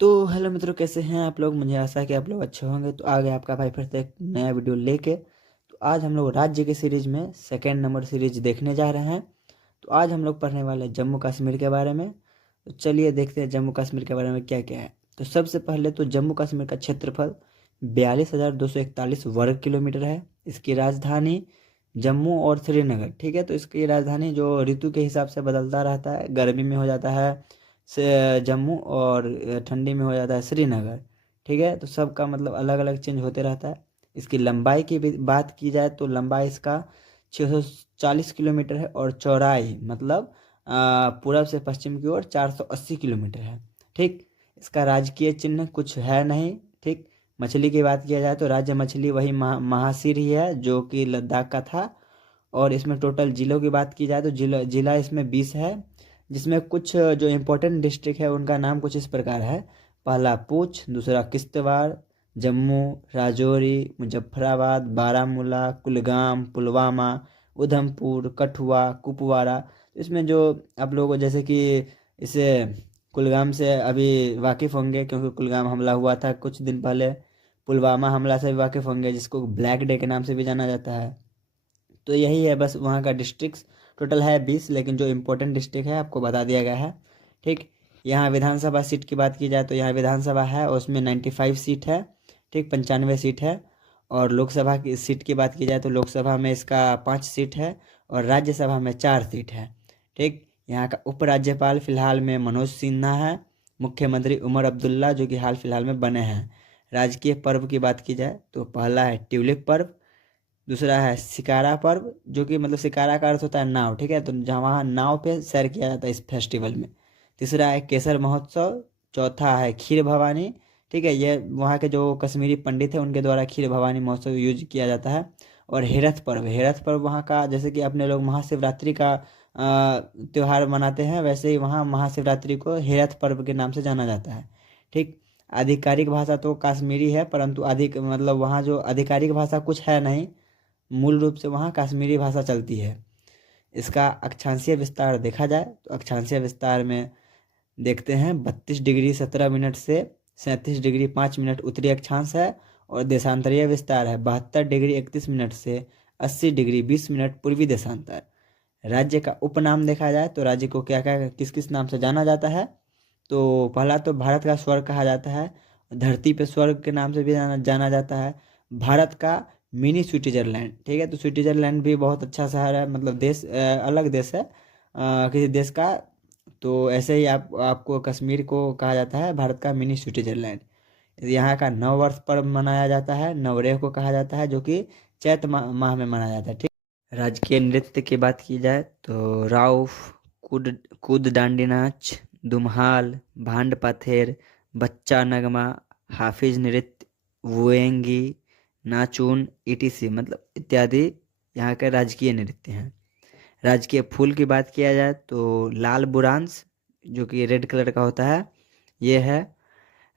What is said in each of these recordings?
तो हेलो मित्रों, कैसे हैं आप लोग। मुझे आशा है कि आप लोग अच्छे होंगे। तो आ गया आपका भाई फिर से एक नया वीडियो लेके। तो आज हम लोग राज्य के सीरीज में सेकेंड नंबर सीरीज देखने जा रहे हैं। तो आज हम लोग पढ़ने वाले हैं जम्मू कश्मीर के बारे में। तो चलिए देखते हैं जम्मू कश्मीर के बारे में क्या क्या है। तो सबसे पहले तो जम्मू कश्मीर का क्षेत्रफल 42,241 वर्ग किलोमीटर है। इसकी राजधानी जम्मू और श्रीनगर, ठीक है। तो इसकी राजधानी जो ऋतु के हिसाब से बदलता रहता है, गर्मी में हो जाता है से जम्मू और ठंडी में हो जाता है श्रीनगर, ठीक है। तो सबका मतलब अलग अलग चेंज होते रहता है। इसकी लंबाई की भी बात की जाए तो लंबाई इसका 640 किलोमीटर है और चौड़ाई मतलब पूरब से पश्चिम की ओर 480 किलोमीटर है, ठीक। इसका राजकीय चिन्ह कुछ है नहीं, ठीक। मछली की बात किया जाए तो राज्य मछली वही महासिर ही है जो कि लद्दाख का था। और इसमें टोटल जिलों की बात की जाए तो जिला जिला इसमें 20 है, जिसमें कुछ जो इम्पोर्टेंट डिस्ट्रिक्ट है उनका नाम कुछ इस प्रकार है। पहला पूंछ, दूसरा किश्तवाड़, जम्मू, राजौरी, मुजफ्फराबाद, बारामूला, कुलगाम, पुलवामा, उधमपुर, कठुआ, कुपवाड़ा। इसमें जो आप लोगों को जैसे कि इसे कुलगाम से अभी वाकिफ़ होंगे क्योंकि कुलगाम हमला हुआ था कुछ दिन पहले। पुलवामा हमला से भी वाकिफ़ होंगे जिसको ब्लैक डे के नाम से भी जाना जाता है। तो यही है बस वहाँ का डिस्ट्रिक्ट। टोटल है 20, लेकिन जो इम्पोर्टेंट डिस्ट्रिक्ट है आपको बता दिया गया है, ठीक। यहाँ विधानसभा सीट की बात की जाए तो यहाँ विधानसभा है और उसमें 95 सीट है, ठीक, 95 सीट है। और लोकसभा की सीट की बात की जाए तो लोकसभा में इसका 5 सीट है और राज्यसभा में 4 सीट है, ठीक। यहाँ का उपराज्यपाल फिलहाल में मनोज सिन्हा है। मुख्यमंत्री उमर अब्दुल्ला जो कि हाल फिलहाल में बने हैं। राजकीय पर्व की बात की जाए तो पहला है ट्यूलिप पर्व, दूसरा है शिकारा पर्व जो कि मतलब शिकारा का अर्थ होता है नाव, ठीक है। तो जहाँ वहाँ नाव पे सैर किया जाता है इस फेस्टिवल में। तीसरा है केसर महोत्सव। चौथा है खीर भवानी, ठीक है। ये वहाँ के जो कश्मीरी पंडित हैं उनके द्वारा खीर भवानी महोत्सव यूज किया जाता है। और हेरथ पर्व, हेरथ पर्व वहाँ का जैसे कि अपने लोग महाशिवरात्रि का त्यौहार मनाते हैं, वैसे ही वहाँ महाशिवरात्रि को हेरथ पर्व के नाम से जाना जाता है, ठीक। आधिकारिक भाषा तो कश्मीरी है, परंतु अधिक मतलब वहाँ जो आधिकारिक भाषा कुछ है नहीं, मूल रूप से वहाँ कश्मीरी भाषा चलती है। इसका अक्षांशीय विस्तार देखा जाए तो अक्षांशीय विस्तार में देखते हैं 32 डिग्री 17 मिनट से 37 डिग्री 5 मिनट उत्तरी अक्षांश है। और देशांतरीय विस्तार है 72 डिग्री 31 मिनट से 80 डिग्री 20 मिनट पूर्वी देशांतर। राज्य का उपनाम देखा जाए तो राज्य को क्या क्या किस किस नाम से जाना जाता है। तो पहला तो भारत का स्वर्ग कहा जाता है, धरती पे स्वर्ग के नाम से भी जाना जाता है। भारत का मिनी स्विट्जरलैंड, ठीक है। तो स्विट्जरलैंड भी बहुत अच्छा शहर है, मतलब देश अलग देश है किसी देश का। तो ऐसे ही आपको कश्मीर को कहा जाता है भारत का मिनी स्विट्जरलैंड। यहाँ का नव वर्ष पर्व मनाया जाता है, नवरेह को कहा जाता है, जो कि चैत माह में मनाया जाता है, ठीक। राजकीय नृत्य की बात की जाए तो राउफ, कूद कूद दांडी नाच, दुम्हाल, भांड पाथेर, बच्चा नगमा, हाफिज नृत्य, वेंगी, नाचून, ईटीसी मतलब इत्यादि यहाँ के राजकीय नृत्य हैं। राजकीय फूल की बात किया जाए तो लाल बुरांस जो कि रेड कलर का होता है, ये है।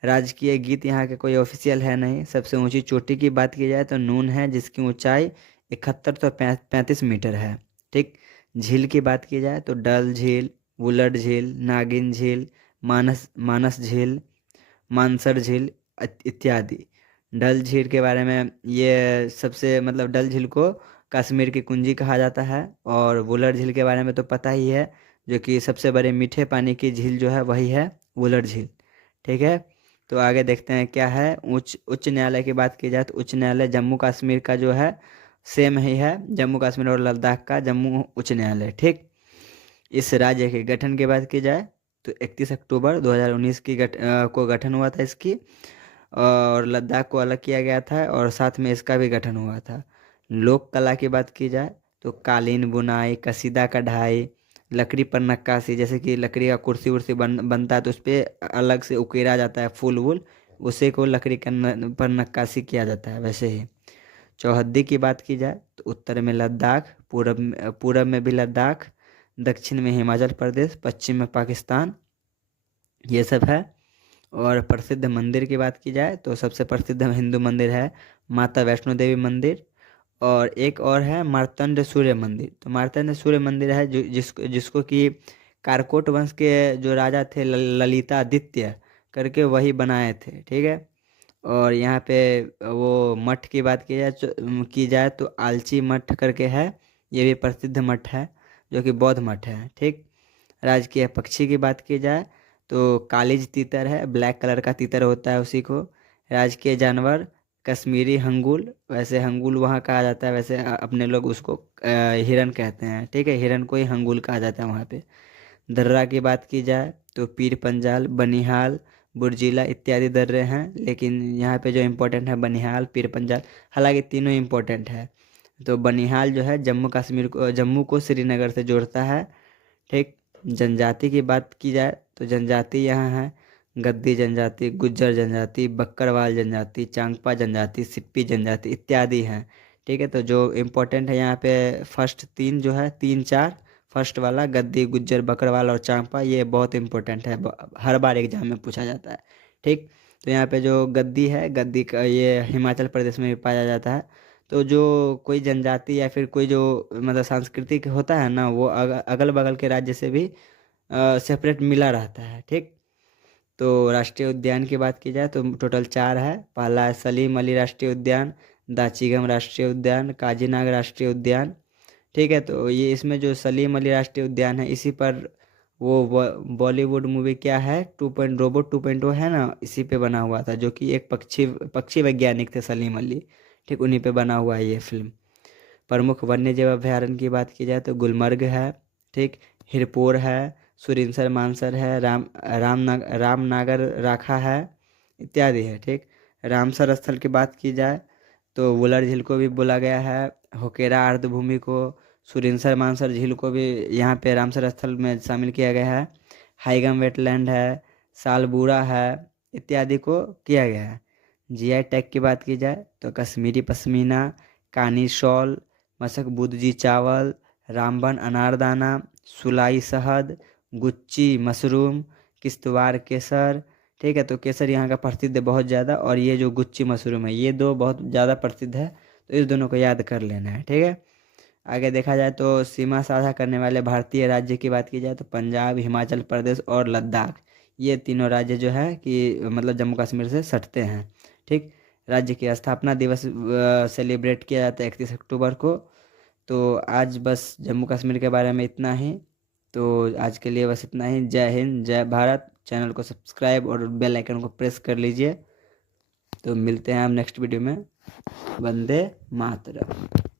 राजकीय गीत यहाँ के कोई ऑफिशियल है नहीं। सबसे ऊंची चोटी की बात की जाए तो नून है जिसकी ऊंचाई 7135 मीटर है, ठीक। झील की बात की जाए तो डल झील, वुलर झील, नागिन झील, मानस मानस झील, मानसर झील इत्यादि। डल झील के बारे में ये सबसे मतलब डल झील को कश्मीर की कुंजी कहा जाता है। और वुलर झील के बारे में तो पता ही है, जो कि सबसे बड़े मीठे पानी की झील जो है वही है वुलर झील, ठीक है। तो आगे देखते हैं क्या है। उच्च उच्च न्यायालय की बात की जाए तो उच्च न्यायालय जम्मू कश्मीर का जो है सेम ही है, जम्मू कश्मीर और लद्दाख का जम्मू उच्च न्यायालय, ठीक। इस राज्य के गठन की बात की जाए तो 31 अक्टूबर 2019 को गठन हुआ था इसकी। और लद्दाख को अलग किया गया था और साथ में इसका भी गठन हुआ था। लोक कला की बात की जाए तो कालीन बुनाई, कसीदा कढ़ाई, लकड़ी पर नक्काशी, जैसे कि लकड़ी का कुर्सी उर्सी बनता है तो उस पर अलग से उकेरा जाता है फूल वूल, उसे को लकड़ी पर नक्काशी किया जाता है। वैसे ही चौहद्दी की बात की जाए तो उत्तर में लद्दाख, पूरब में भी लद्दाख, दक्षिण में हिमाचल प्रदेश, पश्चिम में पाकिस्तान, ये सब है। और प्रसिद्ध मंदिर की बात की जाए तो सबसे प्रसिद्ध हिंदू मंदिर है माता वैष्णो देवी मंदिर। और एक और है मार्तंड सूर्य मंदिर। तो मार्तंड सूर्य मंदिर है जिसको कि कारकोट वंश के जो राजा थे ललितादित्य, करके वही बनाए थे, ठीक है। और यहाँ पे वो मठ की बात की जाए तो आलची मठ करके है, ये भी प्रसिद्ध मठ है जो कि बौद्ध मठ है, ठीक। राजकीय पक्षी की बात की जाए तो कालिज तीतर है, ब्लैक कलर का तीतर होता है उसी को। राजकीय जानवर कश्मीरी हंगुल, वैसे हंगुल वहाँ कहा जाता है, वैसे अपने लोग उसको हिरन कहते हैं, ठीक है। हिरन को ही हंगुल कहा जाता है वहाँ पे। दर्रा की बात की जाए तो पीर पंजाल, बनिहाल, बुर्जिला इत्यादि दर्रे हैं, लेकिन यहाँ पे जो इम्पोर्टेंट है बनिहाल, पीर पंजाल, हालांकि तीनों इम्पोर्टेंट है। तो बनिहाल जो है जम्मू को श्रीनगर से जोड़ता है, ठीक। जनजाति की बात की जाए तो जनजाति यहाँ है गद्दी जनजाति, गुज्जर जनजाति, बक्करवाल जनजाति, चांगपा जनजाति, सिप्पी जनजाति इत्यादि हैं, ठीक है। तो जो इम्पोर्टेंट है यहाँ पे फर्स्ट तीन जो है, तीन चार, फर्स्ट वाला गद्दी, गुज्जर, बकरवाल और चांगपा, ये बहुत इम्पोर्टेंट है, हर बार एग्जाम में पूछा जाता है, ठीक। तो यहाँ पे जो गद्दी है, गद्दी का ये हिमाचल प्रदेश में भी पाया जाता है। तो जो कोई जनजाति या फिर कोई जो मतलब सांस्कृतिक होता है ना, वो अगल बगल के राज्य से भी सेपरेट मिला रहता है, ठीक। तो राष्ट्रीय उद्यान की बात की जाए तो टोटल 4 है। पहला है सलीम अली राष्ट्रीय उद्यान, दाचिगम राष्ट्रीय उद्यान, काजीनाग राष्ट्रीय उद्यान, ठीक है। तो ये इसमें जो सलीम अली राष्ट्रीय उद्यान है, इसी पर वो बॉलीवुड मूवी क्या है, रोबोट 2.0 है ना, इसी पे बना हुआ था, जो कि एक पक्षी वैज्ञानिक थे सलीम अली, ठीक। उन्हीं पे बना हुआ है ये फिल्म। प्रमुख वन्यजीव अभयारण्य की बात की जाए तो गुलमर्ग है, ठीक। हिरपोर है, सुरिनसर मानसर है, रामनागर राखा है इत्यादि है, ठीक। रामसर स्थल की बात की जाए तो वुलर झील को भी बोला गया है, होकेरा अर्धभूमि को, सुरिनसर मानसर झील को भी यहाँ पे रामसर स्थल में शामिल किया गया है। हाइगम वेटलैंड है, सालबूरा है इत्यादि को किया गया है। जीआई टैग की बात की जाए तो कश्मीरी पश्मीना, कानी शॉल, मशक बुदजी चावल, रामबन अनारदाना, सुलाई शहद, गुच्ची मशरूम, किश्तवाड़ केसर, ठीक है। तो केसर यहाँ का प्रसिद्ध है बहुत ज़्यादा, और ये जो गुच्ची मशरूम है ये दो बहुत ज़्यादा प्रसिद्ध है, तो इस दोनों को याद कर लेना है, ठीक है। आगे देखा जाए तो सीमा साझा करने वाले भारतीय राज्य की बात की जाए तो पंजाब, हिमाचल प्रदेश और लद्दाख, ये तीनों राज्य जो है कि मतलब जम्मू कश्मीर से सटते हैं, ठीक। राज्य की स्थापना दिवस सेलिब्रेट किया जाता है 31 अक्टूबर को। तो आज बस जम्मू कश्मीर के बारे में इतना ही। तो आज के लिए बस इतना ही। जय हिंद, जय भारत। चैनल को सब्सक्राइब और बेल आइकन को प्रेस कर लीजिए। तो मिलते हैं हम नेक्स्ट वीडियो में। वंदे मातरम।